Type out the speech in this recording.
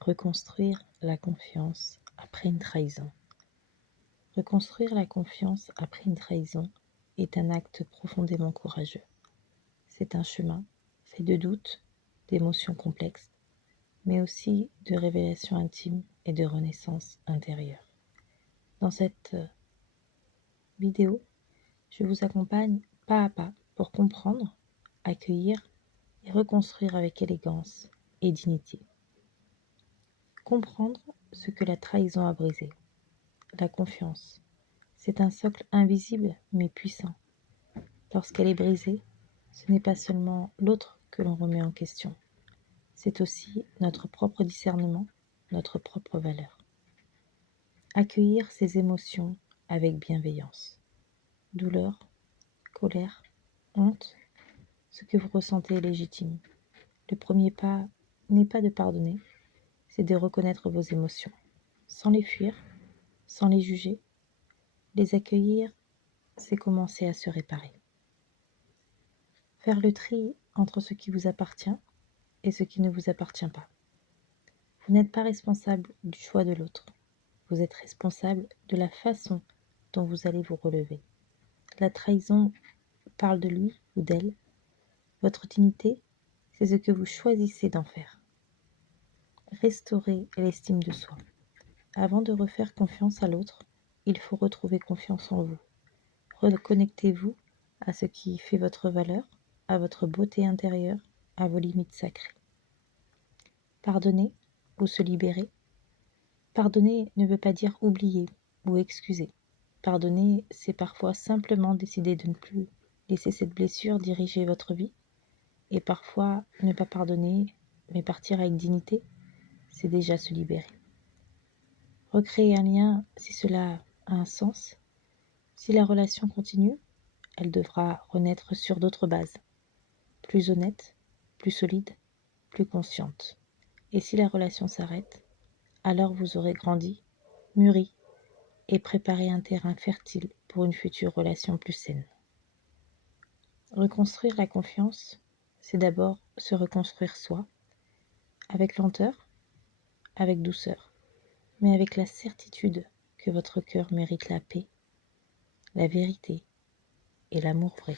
Reconstruire la confiance après une trahison. Reconstruire la confiance après une trahison est un acte profondément courageux. C'est un chemin fait de doutes, d'émotions complexes, mais aussi de révélations intimes et de renaissance intérieure. Dans cette vidéo, je vous accompagne pas à pas pour comprendre, accueillir et reconstruire avec élégance et dignité. Comprendre ce que la trahison a brisé. La confiance, c'est un socle invisible mais puissant. Lorsqu'elle est brisée, ce n'est pas seulement l'autre que l'on remet en question, c'est aussi notre propre discernement, notre propre valeur. Accueillir ces émotions avec bienveillance. Douleur, colère, honte, ce que vous ressentez est légitime. Le premier pas n'est pas de pardonner, c'est de reconnaître vos émotions, sans les fuir, sans les juger. Les accueillir, c'est commencer à se réparer. Faire le tri entre ce qui vous appartient et ce qui ne vous appartient pas. Vous n'êtes pas responsable du choix de l'autre. Vous êtes responsable de la façon dont vous allez vous relever. La trahison parle de lui ou d'elle. Votre dignité, c'est ce que vous choisissez d'en faire. Restaurez l'estime de soi. Avant de refaire confiance à l'autre, il faut retrouver confiance en vous. Reconnectez-vous à ce qui fait votre valeur, à votre beauté intérieure, à vos limites sacrées. Pardonner ou se libérer. Pardonner ne veut pas dire oublier ou excuser. Pardonner, c'est parfois simplement décider de ne plus laisser cette blessure diriger votre vie. Et parfois, ne pas pardonner, mais partir avec dignité, c'est déjà se libérer. Recréer un lien si cela a un sens. Si la relation continue, elle devra renaître sur d'autres bases, plus honnêtes, plus solides, plus conscientes. Et si la relation s'arrête, alors vous aurez grandi, mûri et préparé un terrain fertile pour une future relation plus saine. Reconstruire la confiance, c'est d'abord se reconstruire soi, avec lenteur, avec douceur, mais avec la certitude que votre cœur mérite la paix, la vérité et l'amour vrai.